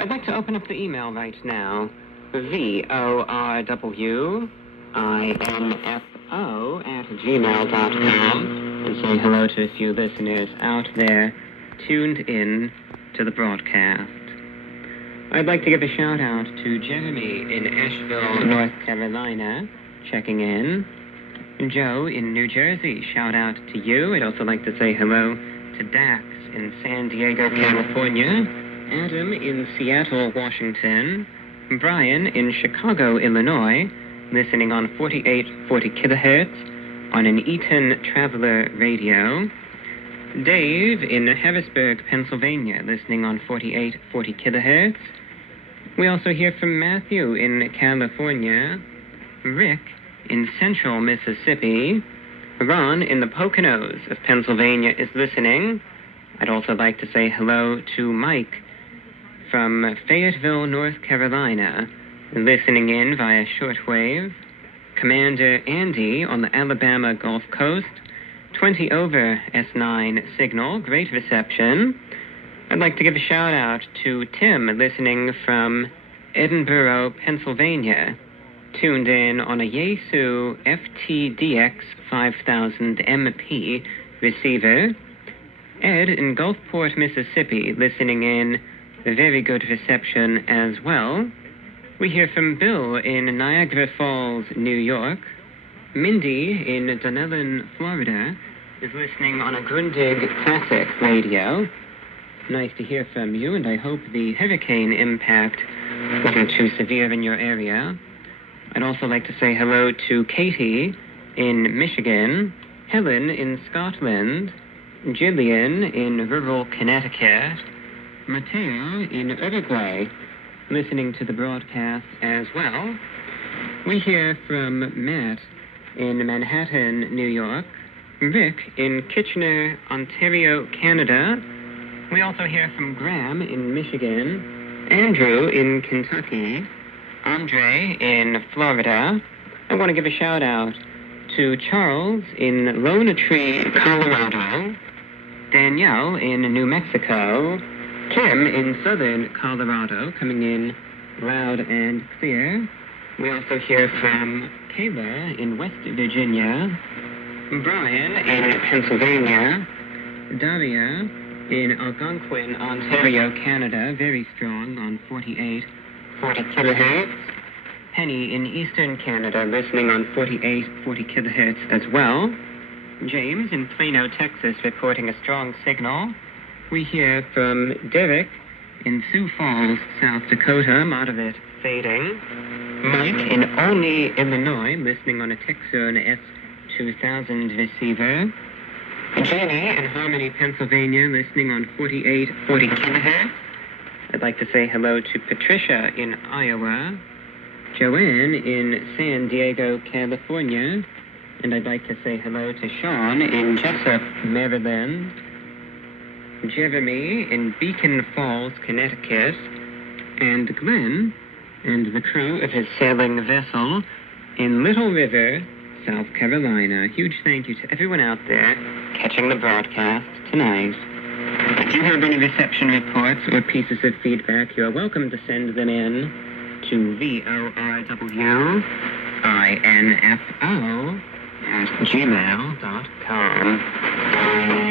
I'd like to open up the email right now. VORWSEP@gmail.com, and say hello to a few listeners out there tuned in to the broadcast. I'd like to give a shout out to Jeremy in Asheville, North Carolina, checking in. Joe in New Jersey, shout out to you. I'd also like to say hello to Dax in San Diego, California, Adam in Seattle, Washington, Brian in Chicago, Illinois, listening on 4840 kilohertz on an Eaton Traveler radio, Dave in Harrisburg, Pennsylvania, listening on 4840 kilohertz. We also hear from Matthew in California, Rick in central Mississippi, Ron in the Poconos of Pennsylvania is listening. I'd also like to say hello to Mike from Fayetteville, North Carolina, listening in via shortwave. Commander Andy on the Alabama Gulf Coast, 20 over S9 signal, great reception. I'd like to give a shout out to Tim listening from Edinburgh, Pennsylvania, tuned in on a Yaesu FTDX 5000 MP receiver. Ed in Gulfport, Mississippi, listening in, very good reception as well. We hear from Bill in Niagara Falls, New York. Mindy in Dunellen, Florida, is listening on a Grundig Classic radio. Nice to hear from you, and I hope the hurricane impact wasn't too severe in your area. I'd also like to say hello to Katie in Michigan, Helen in Scotland, Jillian in rural Connecticut, Mateo in Uruguay, listening to the broadcast as well. We hear from Matt in Manhattan, New York, Rick in Kitchener, Ontario, Canada. We also hear from Graham in Michigan, Andrew in Kentucky, Andre in Florida. I want to give a shout out to Charles in Lone Tree, Colorado, Danielle in New Mexico, Kim in southern Colorado, coming in loud and clear. We also hear from Kayla in West Virginia, Brian in Pennsylvania, Daria in Algonquin, Ontario, Canada, very strong on 4840 kilohertz. Penny in eastern Canada, listening on 4840 kilohertz as well. James in Plano, Texas, reporting a strong signal. We hear from Derek in Sioux Falls, South Dakota, moderate fading. Mike in Olney, Illinois, listening on a Texan S2000 receiver. Jenny in Harmony, Pennsylvania, listening on 4840 kilohertz. I'd like to say hello to Patricia in Iowa, Joanne in San Diego, California, and I'd like to say hello to Sean in Jessup, Maryland, Jeremy in Beacon Falls, Connecticut, and Glenn and the crew of his sailing vessel in Little River, South Carolina. Huge thank you to everyone out there catching the broadcast tonight. If you have any reception reports or pieces of feedback, you are welcome to send them in to VORWINFO@gmail.com.